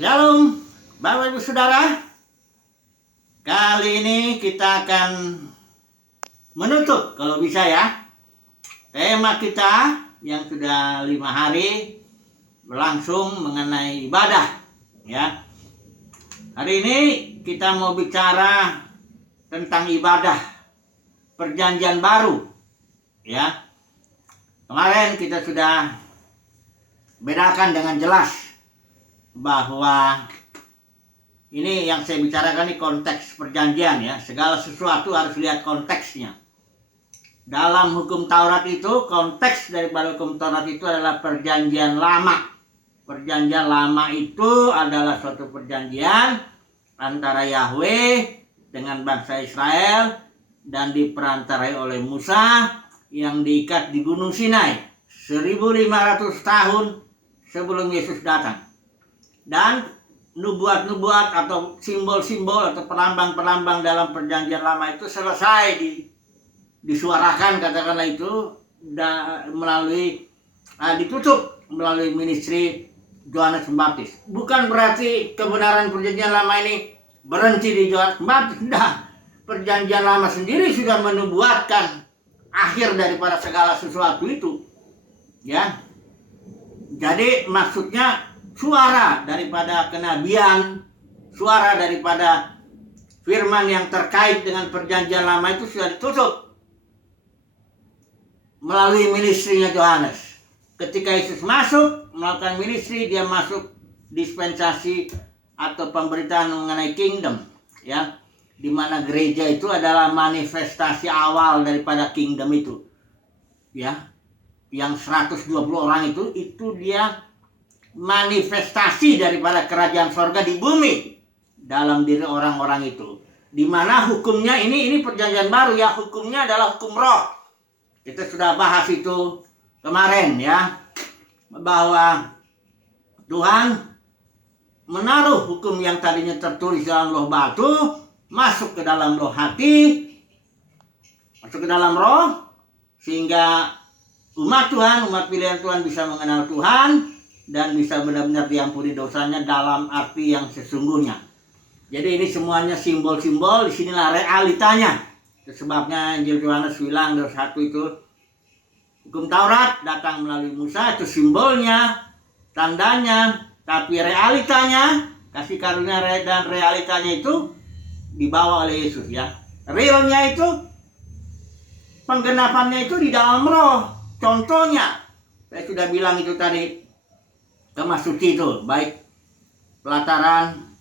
Shalom, Bapak Ibu Saudara. Kali ini kita akan menutup, kalau bisa ya, tema kita yang sudah 5 hari berlangsung mengenai ibadah. Ya, hari ini kita mau bicara tentang ibadah perjanjian baru. Ya, kemarin kita sudah bedakan dengan jelas bahwa ini yang saya bicarakan ini konteks perjanjian ya. Segala sesuatu harus lihat konteksnya. Dalam hukum Taurat itu, konteks daripada hukum Taurat itu adalah perjanjian lama. Perjanjian lama itu adalah suatu perjanjian antara Yahweh dengan bangsa Israel dan diperantarai oleh Musa yang diikat di Gunung Sinai 1500 tahun sebelum Yesus datang. Dan nubuat-nubuat atau simbol-simbol atau perlambang-perlambang dalam perjanjian lama itu selesai disuarakan, katakanlah itu, ditutup melalui ministry Yohanes Pembaptis. Bukan berarti kebenaran perjanjian lama ini berhenti di Yohanes Pembaptis. Nah, perjanjian lama sendiri sudah menubuatkan akhir daripada segala sesuatu itu. Ya. Jadi maksudnya suara daripada kenabian, suara daripada firman yang terkait dengan perjanjian lama itu sudah ditutup melalui ministrinya Yohanes. Ketika Yesus masuk melakukan ministry, dia masuk dispensasi atau pemberitaan mengenai kingdom, ya, di mana gereja itu adalah manifestasi awal daripada kingdom itu, ya. Yang 120 orang itu dia manifestasi daripada kerajaan sorga di bumi dalam diri orang-orang itu. Di mana hukumnya ini perjanjian baru ya, hukumnya adalah hukum roh. Kita sudah bahas itu kemarin ya, bahwa Tuhan menaruh hukum yang tadinya tertulis dalam loh batu masuk ke dalam loh hati, masuk ke dalam roh, sehingga umat Tuhan, umat pilihan Tuhan bisa mengenal Tuhan dan bisa benar-benar diampuni dosanya dalam arti yang sesungguhnya. Jadi ini semuanya simbol-simbol, disinilah realitanya. Itu sebabnya Injil Yohanes bilang dari 1 itu, hukum Taurat datang melalui Musa, itu simbolnya, tandanya, tapi realitanya, kasih karunia dan realitanya itu dibawa oleh Yesus ya. Realnya itu, penggenapannya itu di dalam roh. Contohnya, saya sudah bilang itu tadi, Kemah Suci itu, baik pelataran,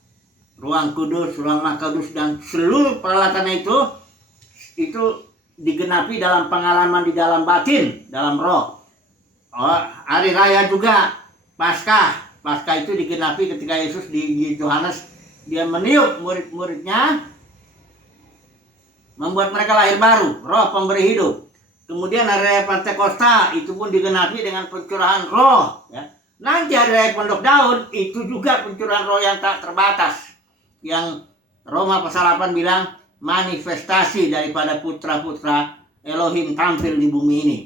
ruang kudus, ruang maha kudus, dan seluruh peralatannya itu digenapi dalam pengalaman di dalam batin, dalam roh. Hari raya juga, Paskah itu digenapi ketika Yesus di Yohanes, dia meniup murid-muridnya, membuat mereka lahir baru, roh pemberi hidup. Kemudian hari raya Pentakosta itu pun digenapi dengan pencurahan roh ya. Nanti hari raya Pondok Daud itu juga pencurahan roh yang tak terbatas, yang Roma pasal 8 bilang manifestasi daripada putra-putra Elohim tampil di bumi ini.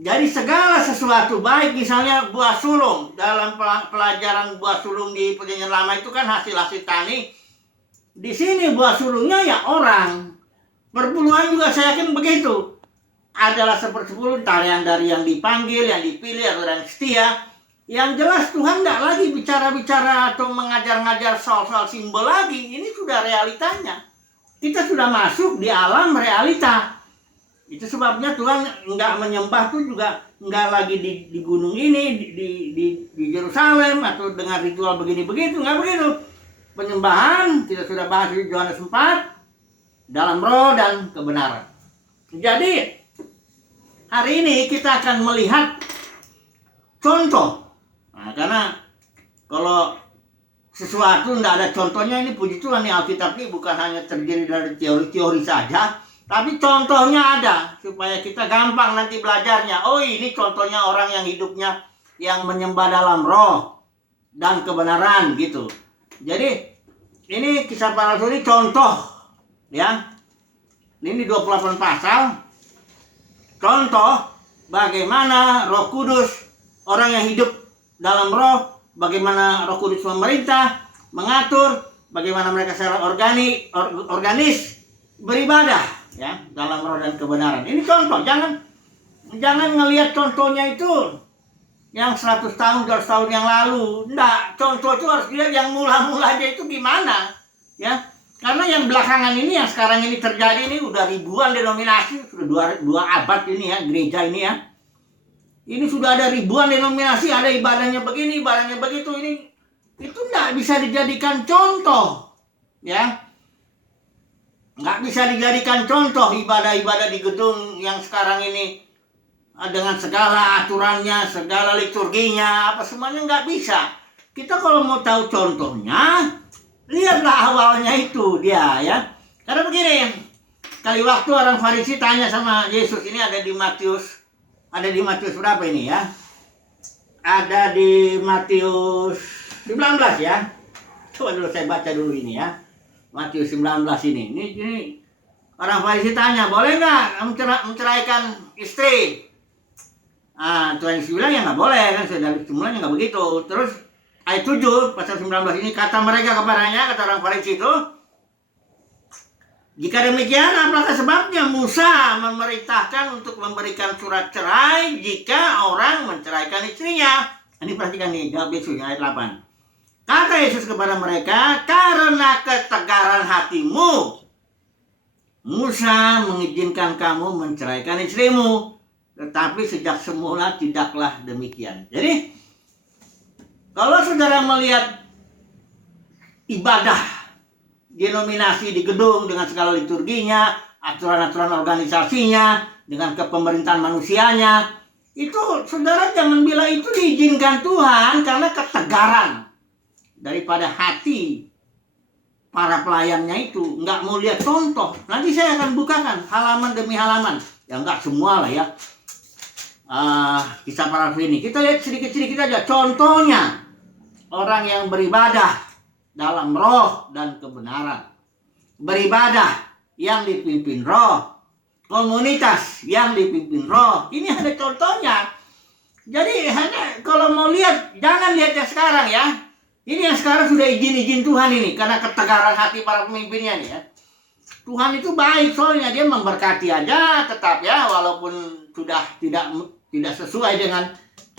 Jadi segala sesuatu, baik misalnya buah sulung, dalam pelajaran buah sulung di perjanjian lama itu kan hasil tani. Di sini buah sulungnya ya orang. Perpuluhan juga saya yakin begitu. Adalah sepersepuluh, entah yang dari yang dipanggil, yang dipilih, atau yang setia. Yang jelas Tuhan tidak lagi bicara-bicara atau mengajar-ngajar soal-soal simbol lagi. Ini sudah realitanya. Kita sudah masuk di alam realita. Itu sebabnya Tuhan nggak menyembah tuh juga nggak lagi di gunung ini, di Yerusalem, atau dengan ritual begini-begitu. Nggak begitu. Penyembahan, kita sudah bahas di Yohanes 4, dalam roh dan kebenaran. Jadi, hari ini kita akan melihat contoh. Nah, karena kalau sesuatu tidak ada contohnya, ini puji Tuhan nih, Alkitab ini bukan hanya terdiri dari teori-teori saja, tapi contohnya ada supaya kita gampang nanti belajarnya. Oh, ini contohnya orang yang hidupnya yang menyembah dalam roh dan kebenaran gitu. Jadi ini Kisah Para Rasul ini contoh ya. Ini 28 pasal contoh bagaimana Roh Kudus, orang yang hidup dalam roh, bagaimana Roh Kudus memerintah, mengatur bagaimana mereka secara organis beribadah ya dalam roh dan kebenaran. Ini contoh, jangan ngelihat contohnya itu yang 100 tahun, 200 tahun yang lalu. Enggak, contoh itu harus lihat yang mula-mulanya itu gimana ya. Karena yang belakangan ini, yang sekarang ini terjadi ini udah ribuan denominasi, sudah dua abad ini ya, gereja ini ya. Ini sudah ada ribuan denominasi, ada ibadahnya begini, ibadahnya begitu. Itu nggak bisa dijadikan contoh, ya. Nggak bisa dijadikan contoh ibadah-ibadah di gedung yang sekarang ini dengan segala aturannya, segala liturginya, apa semuanya nggak bisa. Kita kalau mau tahu contohnya, lihatlah awalnya itu dia ya. Karena begini, kali waktu orang Farisi tanya sama Yesus, ini ada di Matius berapa ini ya? Ada di Matius 19 ya. Coba dulu saya baca dulu ini ya. Matius 19 ini. Ini orang Farisi tanya, boleh nggak menceraikan istri? Tuhan Yesus bilang ya nggak boleh kan, dari semulanya nggak begitu. Terus ayat 7 pasal 19 ini, kata mereka kepadanya, kata orang Farisi itu, jika demikian apakah sebabnya Musa memerintahkan untuk memberikan surat cerai jika orang menceraikan istrinya? Ini perhatikan nih, jawab Yesus ayat 8. Kata Yesus kepada mereka, karena ketegaran hatimu Musa mengizinkan kamu menceraikan istrimu, tetapi sejak semula tidaklah demikian. Jadi kalau saudara melihat ibadah denominasi di gedung dengan segala liturginya, aturan-aturan organisasinya, dengan kepemerintahan manusianya, itu saudara jangan bilang itu diizinkan Tuhan karena ketegaran daripada hati para pelayannya itu. Nggak mau lihat contoh. Nanti saya akan bukakan halaman demi halaman. Ya nggak semua lah ya. Kisah para rasul ini. Kita lihat sedikit-sedikit aja contohnya. Orang yang beribadah dalam roh dan kebenaran. Beribadah yang dipimpin roh. Komunitas yang dipimpin roh. Ini ada contohnya. Jadi hanya kalau mau lihat, jangan lihat yang sekarang ya. Ini yang sekarang sudah izin Tuhan ini. Karena ketegaran hati para pemimpinnya nih ya. Tuhan itu baik soalnya, dia memberkati aja tetap ya. Walaupun sudah tidak sesuai dengan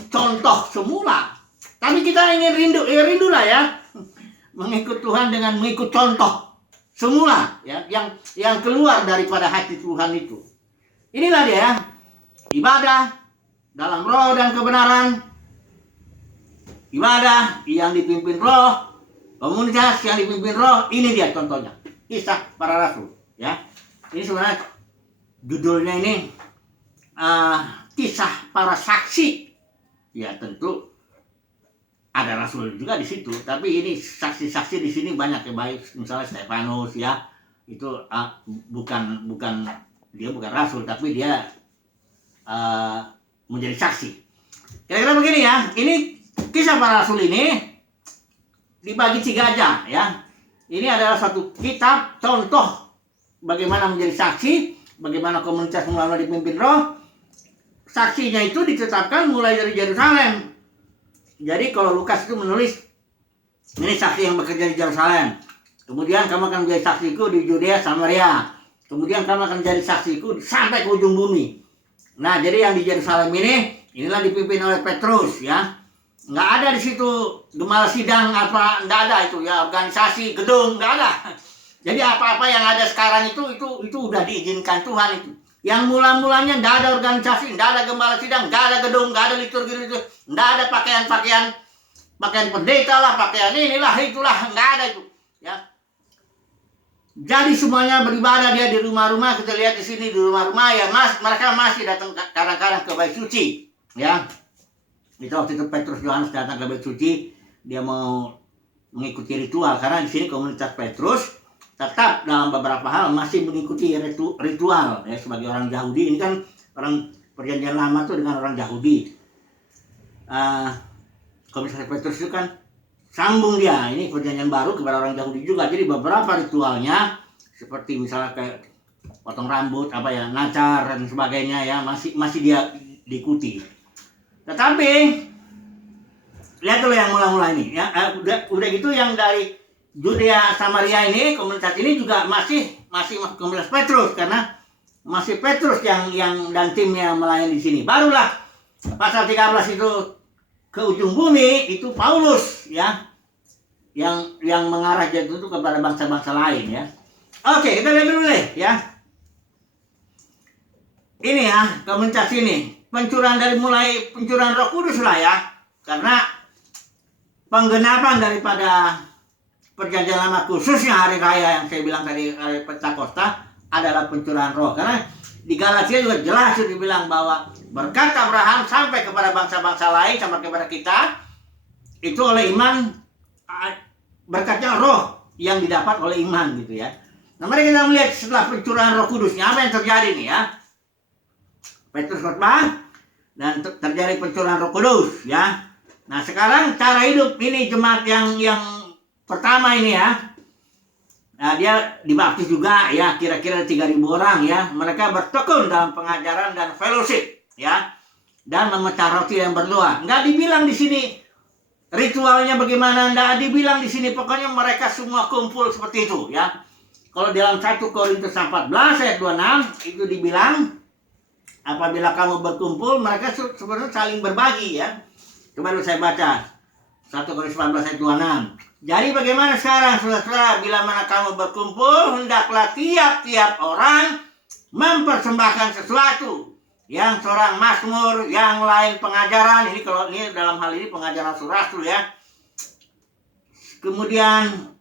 contoh semula. Tapi kita ingin rindu lah ya. Mengikut Tuhan dengan mengikut contoh semula ya, yang keluar daripada hati Tuhan itu. Inilah dia ya. Ibadah dalam roh dan kebenaran. Ibadah yang dipimpin roh, komunitas yang dipimpin roh. Ini dia contohnya. Kisah para rasul ya. Ini sebenarnya judulnya ini kisah para saksi. Ya tentu ada rasul juga di situ, tapi ini saksi-saksi di sini banyak ya, baik misalnya Stefanus ya, itu bukan dia bukan rasul, tapi dia menjadi saksi. Kira-kira begini ya, ini kisah para rasul ini dibagi 3 aja ya. Ini adalah satu kitab contoh bagaimana menjadi saksi, bagaimana komunitas mulai dipimpin roh. Saksinya itu ditetapkan mulai dari Yerusalem. Jadi kalau Lukas itu menulis, ini saksi yang bekerja di Yerusalem. Kemudian kamu akan menjadi saksiku di Yudea, Samaria. Kemudian kamu akan menjadi saksiku sampai ke ujung bumi. Nah, jadi yang di Yerusalem inilah dipimpin oleh Petrus ya. Nggak ada di situ gembala sidang apa, nggak ada itu ya, organisasi, gedung, nggak ada. Jadi apa-apa yang ada sekarang itu udah diizinkan Tuhan itu. Yang mula-mulanya nggak ada organisasi, nggak ada gembala sidang, nggak ada gedung, nggak ada liturgi, nggak ada pakaian pendeta lah, pakaian inilah itulah, nggak ada itu. Ya. Jadi semuanya beribadah dia di rumah-rumah. Kita lihat di sini di rumah-rumah ya, mereka masih datang kadang-kadang ke bait suci. Ya, itu waktu itu Petrus Yohanes datang ke bait suci, dia mau mengikuti ritual karena di sini komunitas Petrus tetap dalam beberapa hal masih mengikuti ritual ya, sebagai orang Yahudi. Ini kan orang perjanjian lama tuh dengan orang Yahudi. Komunitas Petrus itu kan sambung dia, ini perjanjian baru kepada orang Yahudi juga. Jadi beberapa ritualnya seperti misalnya kayak potong rambut, apa ya, nacar dan sebagainya ya, masih dia diikuti. Tetapi lihat dulu yang mula-mula ini ya. Udah gitu yang dari Judea Samaria ini, komunitas ini juga masih komunitas Petrus, karena masih Petrus yang dan timnya melayani di sini. Barulah pasal 13 itu ke ujung bumi, itu Paulus ya yang mengarah itu kepada bangsa-bangsa lain ya. Oke, kita lihat dulu deh ya. Ini ya, komunitas ini pencurahan dari mulai pencurahan Roh Kudus lah ya. Karena penggenapan daripada perjanjian lama, khususnya hari raya yang saya bilang tadi, hari Pentakosta, adalah pencurahan roh. Karena di Galatia juga jelas dibilang bahwa berkat Abraham sampai kepada bangsa-bangsa lain, sampai kepada kita, itu oleh iman, berkatnya roh yang didapat oleh iman gitu ya. Nah, mari kita melihat setelah pencurahan Roh Kudusnya apa yang terjadi nih ya. Petrus khotbah dan terjadi pencurahan Roh Kudus ya. Nah, sekarang cara hidup ini jemaat yang pertama ini ya. Nah, dia dibaptis juga ya, kira-kira 3.000 orang ya. Mereka bertekun dalam pengajaran dan fellowship ya. Dan memecah roti yang berdoa. Enggak dibilang di sini ritualnya bagaimana, enggak dibilang di sini, pokoknya mereka semua kumpul seperti itu ya. Kalau dalam 1 Korintus 14 ayat 26 itu dibilang apabila kamu berkumpul, mereka sebenarnya saling berbagi ya. Coba dulu saya baca 1 Korintus 14 ayat 26. Jadi bagaimana sekarang saudara-saudara, bila mana kamu berkumpul, hendaklah tiap-tiap orang mempersembahkan sesuatu. Yang seorang mazmur, yang lain pengajaran. Ini kalau ini dalam hal ini pengajaran rasul ya. Kemudian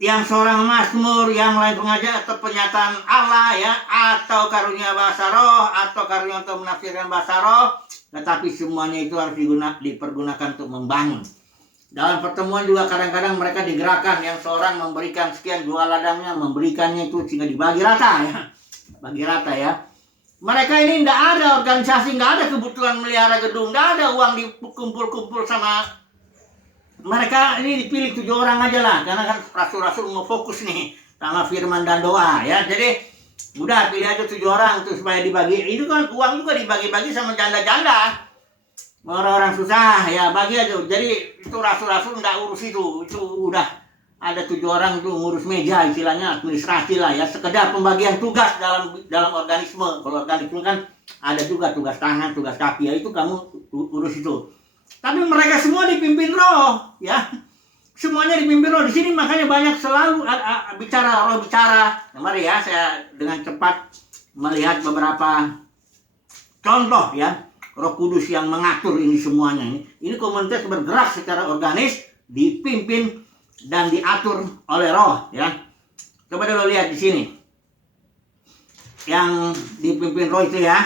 yang seorang mazmur, yang lain pengajaran atau penyataan Allah ya, atau karunia bahasa roh, atau karunia untuk menafsirkan bahasa roh. Tetapi semuanya itu harus dipergunakan untuk membangun. Dalam pertemuan juga kadang-kadang mereka digerakkan, yang seorang memberikan sekian, dua ladangnya memberikannya itu sehingga dibagi rata ya. Bagi rata ya. Mereka ini tidak ada organisasi, tidak ada kebutuhan melihara gedung, tidak ada uang dikumpul-kumpul sama mereka. Ini dipilih 7 orang aja lah, karena kan rasul-rasul mau fokus nih sama firman dan doa ya. Jadi udah pilih aja 7 orang tuh supaya dibagi. Itu kan uang juga dibagi-bagi sama janda-janda, orang-orang susah ya, bagi aja. Jadi itu rasul-rasul nggak urus itu udah ada 7 orang itu ngurus meja, istilahnya administrasi lah ya, sekedar pembagian tugas dalam organisme. Kalau organisme kan ada juga tugas tangan, tugas kaki ya, itu kamu urus itu. Tapi mereka semua dipimpin roh ya, semuanya dipimpin roh di sini. Makanya banyak selalu bicara roh bicara. Nah, mari ya saya dengan cepat melihat beberapa contoh ya, Roh Kudus yang mengatur ini semuanya. Ini komunitas bergerak secara organis, dipimpin dan diatur oleh roh ya. Coba dulu lihat di sini. Yang dipimpin roh itu ya.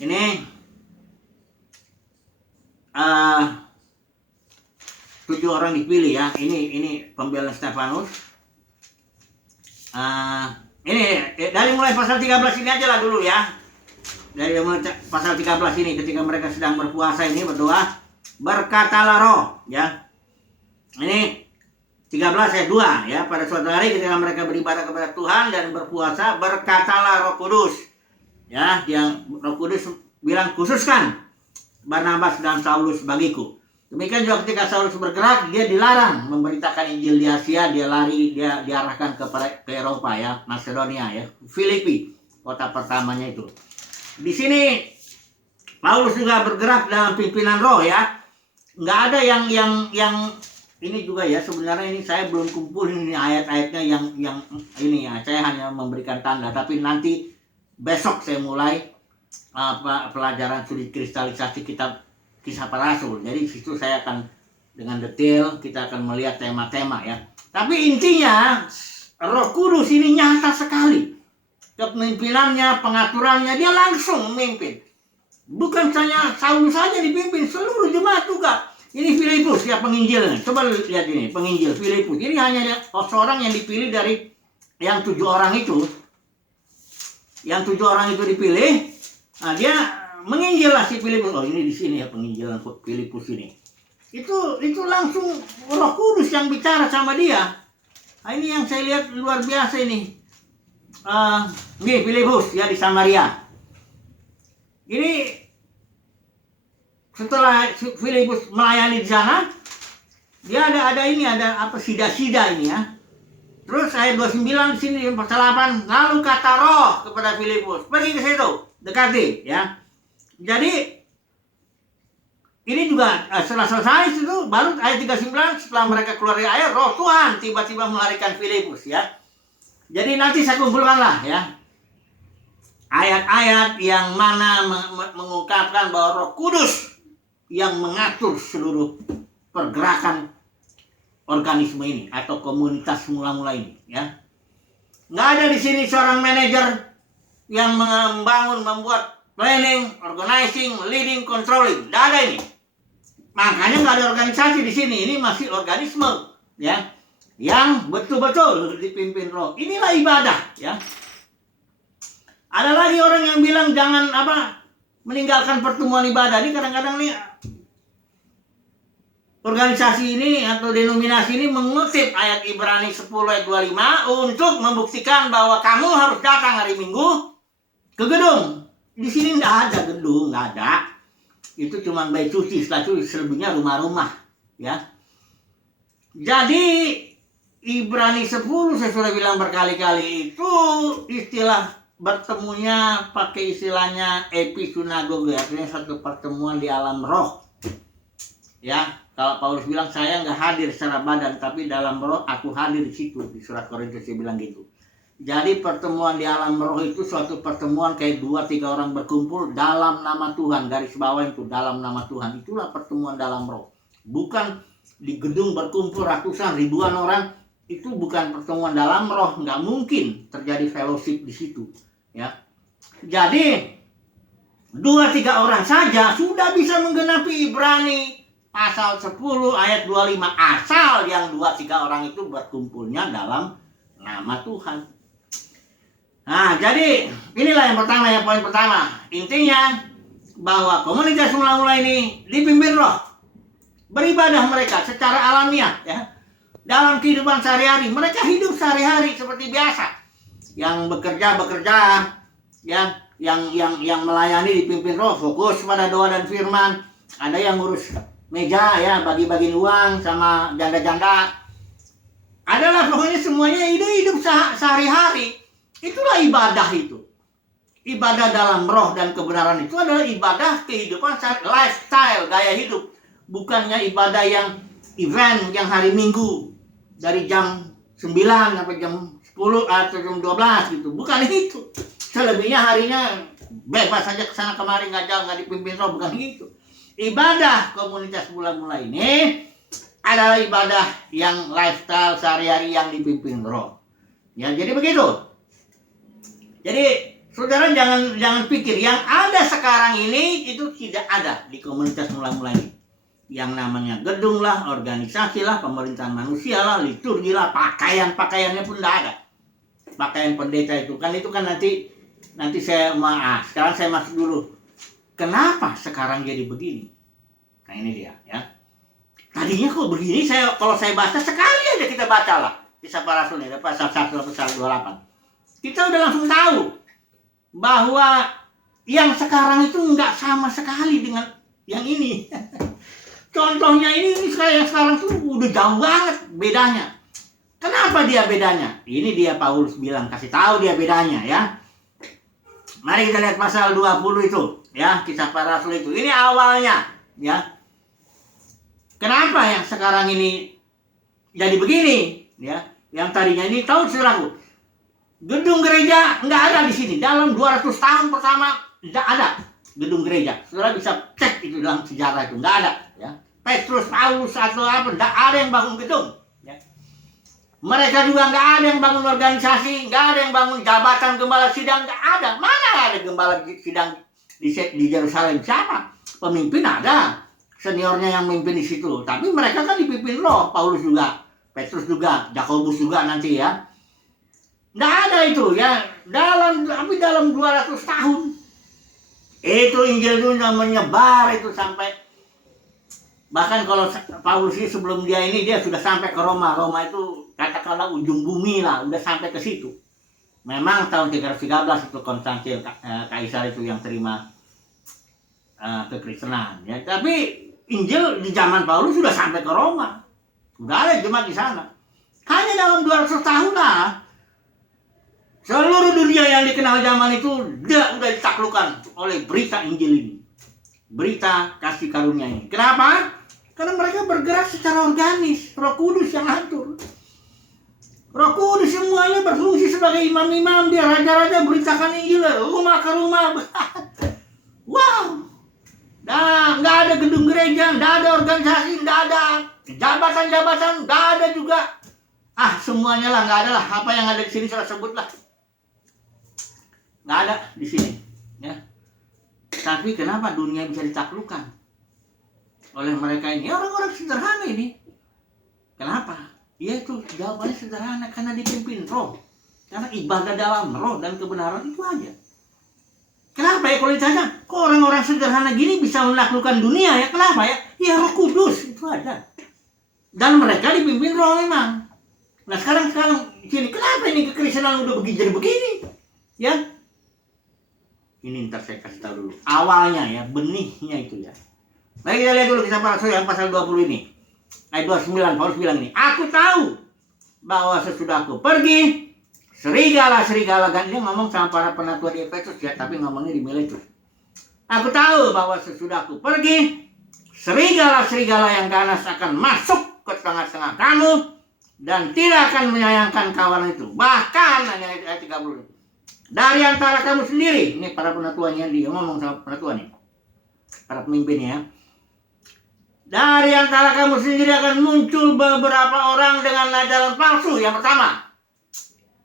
Ini 7 orang dipilih ya. Ini pembelaan Stefanus. Ini dari mulai pasal 13 ini aja lah dulu ya. Dari mulai pasal 13 ini, ketika mereka sedang berpuasa ini berdoa, berkatalah roh ya. Ini 13 ayat 2 ya. Pada suatu hari ketika mereka beribadah kepada Tuhan dan berpuasa, berkatalah Roh Kudus ya, yang Roh Kudus bilang, khususkan Barnabas dan Saulus bagiku. Demikian juga ketika Saulus bergerak, dia dilarang memberitakan Injil di Asia, dia lari, dia diarahkan ke Eropa ya, Macedonia ya, Filipi kota pertamanya itu. Di sini Paulus juga bergerak dalam pimpinan roh ya. Nggak ada yang ini juga ya, sebenarnya ini saya belum kumpul ini ayat-ayatnya yang ini ya, saya hanya memberikan tanda. Tapi nanti besok saya mulai pelajaran studi kristalisasi kitab Kisah Para Rasul. Jadi situ saya akan dengan detail kita akan melihat tema-tema ya. Tapi intinya Roh Kudus ini nyata sekali. Kepemimpinannya, pengaturannya, dia langsung memimpin. Bukan hanya Saulus saja dipimpin, seluruh jemaat juga. Ini Filipus ya, penginjilnya. Coba lihat ini, penginjil Filipus. Ini hanya seorang yang dipilih dari yang 7 orang itu. Yang 7 orang itu dipilih. Nah, dia menginjil lah si Filipus. Oh, ini di sini ya penginjilan Filipus ini. Itu langsung Roh Kudus yang bicara sama dia. Nah, ini yang saya lihat luar biasa ini. Ini Filipus ya di Samaria. Ini setelah Filipus melayani di sana, dia ada apa sida-sida ini ya. Terus ayat 29 di sini pasal 8, lalu kata Roh kepada Filipus, pergi ke situ, dekati ya. Jadi ini juga setelah selesai itu baru ayat 39, setelah mereka keluar dari air, Roh Tuhan tiba-tiba melarikan Filipus ya. Jadi nanti saya kumpulkanlah ya ayat-ayat yang mana mengungkapkan bahwa Roh Kudus yang mengatur seluruh pergerakan organisme ini atau komunitas mula-mula ini ya. Nggak ada di sini seorang manajer yang membuat planning, organizing, leading, controlling. Nggak ada ini. Makanya nggak ada organisasi di sini. Ini masih organisme ya, yang betul-betul dipimpin Roh. Inilah ibadah ya. Ada lagi orang yang bilang jangan meninggalkan pertemuan ibadah. Ini kadang-kadang nih organisasi ini atau denominasi ini mengutip ayat Ibrani 10 ayat 25 untuk membuktikan bahwa kamu harus datang hari Minggu ke gedung. Di sini nggak ada gedung, nggak ada. Itu cuma bayi cuci, setelah itu selebihnya rumah-rumah ya. Jadi Ibrani 10 saya sudah bilang berkali-kali itu istilah bertemunya pakai istilahnya episinagoge, artinya satu pertemuan di alam roh ya. Kalau Paulus bilang saya nggak hadir secara badan tapi dalam roh aku hadir di situ, di surat Korintus dia bilang gitu. Jadi pertemuan di alam roh itu suatu pertemuan kayak 2-3 orang berkumpul dalam nama Tuhan, garis bawah itu dalam nama Tuhan, itulah pertemuan dalam roh. Bukan di gedung berkumpul ratusan ribuan orang, itu bukan pertemuan dalam roh, nggak mungkin terjadi fellowship di situ ya. Jadi 2-3 orang saja sudah bisa menggenapi Ibrani pasal 10 ayat 25, asal yang 2-3 orang itu berkumpulnya dalam nama Tuhan. Nah, jadi inilah yang pertama, yang poin pertama. Intinya bahwa komunitas mula-mula ini dipimpin Roh. Beribadah mereka secara alamiah ya. Dalam kehidupan sehari-hari, mereka hidup sehari-hari seperti biasa. Yang bekerja ya, yang melayani dipimpin Roh, fokus pada doa dan firman. Ada yang ngurus meja ya, bagi-bagi uang sama janda-janda. Adalah pokoknya semuanya hidup sehari-hari. Itulah ibadah itu. Ibadah dalam roh dan kebenaran itu adalah ibadah kehidupan lifestyle, gaya hidup. Bukannya ibadah yang event yang hari Minggu dari jam 9 sampai jam 10 atau jam 12 gitu. Bukan itu. Selebihnya harinya bebas saja kesana kemari, nggak jauh, nggak dipimpin Roh, bukan itu. Ibadah komunitas mula-mula ini adalah ibadah yang lifestyle sehari-hari yang dipimpin Roh. Ya, jadi begitu. Jadi saudara jangan pikir yang ada sekarang ini itu tidak ada di komunitas mula-mula ini. Yang namanya gedung lah, organisasi lah, pemerintahan manusia lah, liturgi lah, pakaiannya pun tidak ada. Pakaian pendeta itu kan nanti sekarang saya masuk dulu. Kenapa sekarang jadi begini? Nah ini dia ya. Tadinya kok begini, kalau saya baca sekali aja kita baca lah. Kisah para Rasul ini, pasal 1 pasal 28. Kita udah langsung tahu bahwa yang sekarang itu nggak sama sekali dengan yang ini. Contohnya ini yang sekarang tuh udah jauh banget bedanya. Kenapa dia bedanya? Ini dia Paulus bilang, kasih tahu dia bedanya ya. Mari kita lihat pasal 20 itu ya, kisah para Rasul itu. Ini awalnya ya. Kenapa yang sekarang ini jadi begini ya? Yang tadinya ini tahu saudaraku, gedung gereja nggak ada di sini. Dalam 200 tahun pertama nggak ada gedung gereja. Saudara bisa cek itu dalam sejarah itu, nggak ada ya. Petrus, Paulus atau apa, nggak ada yang bangun gedung ya. Mereka juga nggak ada yang bangun organisasi, nggak ada yang bangun jabatan gembala sidang, nggak ada. Mana ada gembala sidang di Yerusalem? Siapa? Pemimpin ada, seniornya yang memimpin di situ. Tapi mereka kan dipimpin Roh. Paulus juga, Petrus juga, Yakobus juga nanti ya. Nggak ada itu ya. Dalam 200 tahun itu Injil itu menyebar itu sampai, bahkan kalau Paulus ini sebelum dia sudah sampai ke Roma. Roma itu katakanlah ujung bumi lah, udah sampai ke situ. Memang tahun 313 itu Konstantin Kaisar itu yang terima kekristenan. Ya, tapi Injil di zaman Paulus sudah sampai ke Roma, sudah ada jemaat di sana. Hanya dalam 200 tahun lah, seluruh dunia yang dikenal zaman itu udah ditaklukkan oleh berita Injil ini, berita kasih karunia ini. Kenapa? Karena mereka bergerak secara organis, Roh Kudus yang atur. Roh Kudus semuanya berfungsi sebagai imam-imam, dia raja-raja beritakan Injil rumah ke rumah. Wow, nah, nggak ada gedung gereja, nggak ada organisasi, nggak ada jabatan-jabatan, nggak ada juga. Semuanya lah nggak ada lah. Apa yang ada di sini saya sebutlah, nggak ada di sini. Ya. Tapi kenapa dunia bisa ditaklukkan oleh mereka ini? Orang-orang sederhana ini. Kenapa? Ya itu jawabannya sederhana, karena dipimpin Roh, karena ibadah dalam Roh dan kebenaran itu aja. Kenapa ya kalau ditanya, kok orang-orang sederhana gini bisa menaklukkan dunia ya? Kenapa ya? Ya Roh Kudus itu ada. Dan mereka dipimpin Roh memang. Nah sekarang sini, kenapa ini kekristenan udah jadi begini? Ya, ini ntar saya kasih tahu dulu. Awalnya ya, benihnya itu ya. Baik, kita lihat dulu kisah para rasul yang pasal 20 ini. Ayat 29, Paulus bilang ini, aku tahu bahwa sesudah aku pergi, serigala-serigala, kan dia ngomong sama para penatua di Efesus ya, tapi ngomongnya di Miletus. Aku tahu bahwa sesudah aku pergi, serigala-serigala yang ganas akan masuk ke tengah-tengah kamu dan tidak akan menyayangkan kawan itu. Bahkan, ayat 30, dari antara kamu sendiri, ini para penatuanya, dia ngomong sama penatua nih, para pemimpinnya ya. Dari antara kamu sendiri akan muncul beberapa orang dengan ajaran palsu. Yang pertama.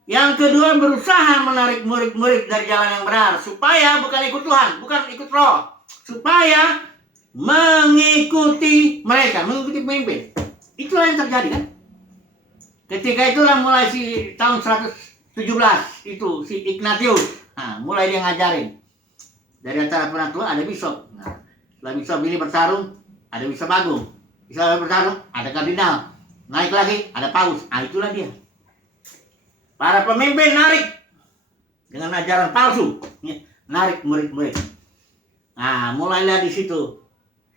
Yang kedua, berusaha menarik murid-murid dari jalan yang benar. Supaya bukan ikut Tuhan, bukan ikut Roh. Supaya mengikuti mereka, mengikuti pemimpin. Itulah yang terjadi kan. Ketika itulah mulai tahun 117 itu si Ignatius. Nah, mulai dia ngajarin. Dari antara penatua ada bishop. Nah, setelah bishop ini bertarung, ada bishop agung. Bisa bertarung, ada kardinal. Naik lagi, ada paus. Itulah dia. Para pemimpin narik dengan ajaran palsu, narik murid-murid. Nah, mulailah di situ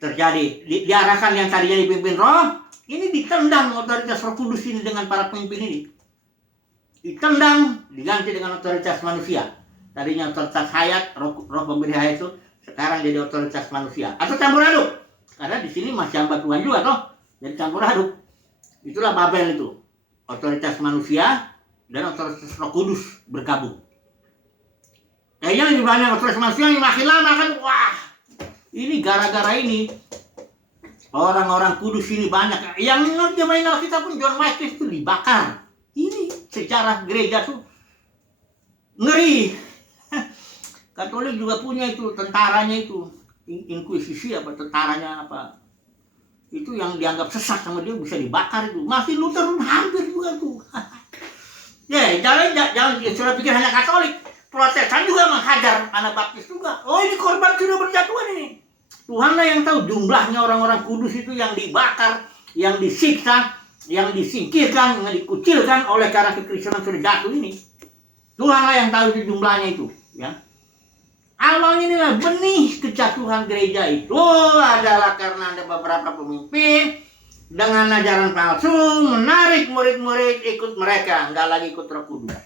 terjadi. Diarahkan yang tadinya dipimpin Roh, ini ditendang otoritas Roh Kudus ini dengan para pemimpin ini. Ditendang, diganti dengan otoritas manusia. Tadinya otoritas hayat, roh pemberi hayat itu, sekarang jadi otoritas manusia. Atau campur aduk. Karena di sini masih hamba Tuhan juga toh, jadi campur aduk. Itulah Babel itu, otoritas manusia dan otoritas Roh Kudus bergabung. Kayaknya lebih banyak otoritas manusia yang makin lama kan, wah, ini gara-gara ini orang-orang kudus ini banyak. Yang ngerti main Alkitab pun John Wycliffe itu dibakar. Ini sejarah gereja tuh ngeri. Katolik juga punya itu, tentaranya itu. Inkuisisi apa, tentaranya apa, itu yang dianggap sesat sama dia bisa dibakar itu. Masih Luther hampir juga tuh. Ya, jangan sudah pikir hanya Katolik, Protestan juga menghajar anak Baptis juga. Oh, ini korban sudah berjatuhan ini. Tuhanlah yang tahu jumlahnya orang-orang kudus itu yang dibakar, yang disiksa, yang disingkirkan, yang dikucilkan oleh karena kekristenan sudah jatuh ini. Tuhanlah yang tahu itu jumlahnya itu, ya. Awal inilah benih kejatuhan gereja itu adalah karena ada beberapa pemimpin dengan ajaran palsu menarik murid-murid ikut mereka, nggak lagi ikut Roh Kudus.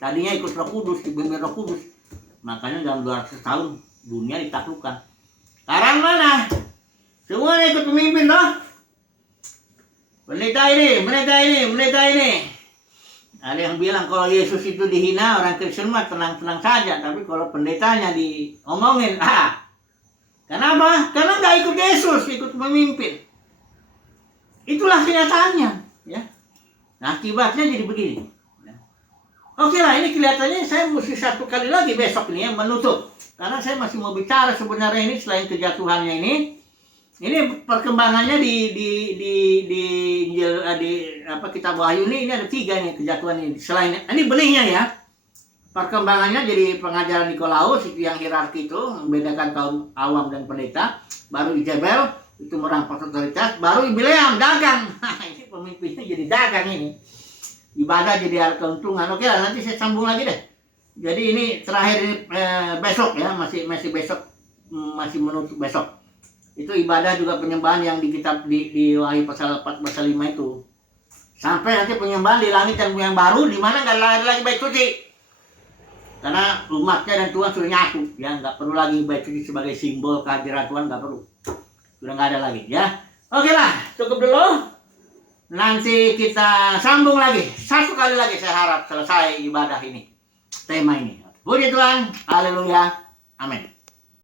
Tadinya ikut Roh Kudus, dipimpin Roh Kudus, makanya dalam 200 tahun dunia ditaklukkan. Sekarang mana? Semuanya ikut pemimpin loh. Pendeta ini. Ada yang bilang kalau Yesus itu dihina, orang Kristen mah tenang-tenang saja. Tapi kalau pendetanya diomongin, kenapa? Karena nggak ikut Yesus, ikut pemimpin. Itulah kenyataannya, ya. Nah, akibatnya jadi begini. Oke lah, ini kelihatannya saya mesti satu kali lagi besok ini yang menutup. Karena saya masih mau bicara sebenarnya ini selain kejatuhannya ini. Ini perkembangannya di Kitab Wahyu ini ada 3 nih kejatuhan ini. Selain ini benihnya ya. Perkembangannya jadi pengajaran Nikolaus itu yang hierarki itu membedakan kaum awam dan pendeta. Baru Izabel itu merampas otoritas. Baru Bileam dagang. Ini pemimpinnya jadi dagang ini. Ibadah jadi alat keuntungan. Oke lah, nanti saya sambung lagi deh. Jadi ini terakhir ini besok ya, masih besok masih menutup besok. Itu ibadah juga penyembahan yang di kitab di Wahyu pasal 4 pasal 5 itu. Sampai nanti penyembahan di langit dan bumi yang baru, di mana nggak ada lagi bait suci. Karena umatnya dan Tuhan sudah nyatu, ya nggak perlu lagi bait suci sebagai simbol kehadiran Tuhan, nggak perlu. Sudah nggak ada lagi, ya. Oke lah, cukup dulu. Nanti kita sambung lagi. Satu kali lagi saya harap selesai ibadah ini. Tema ini. Puji Tuhan, haleluya, amin.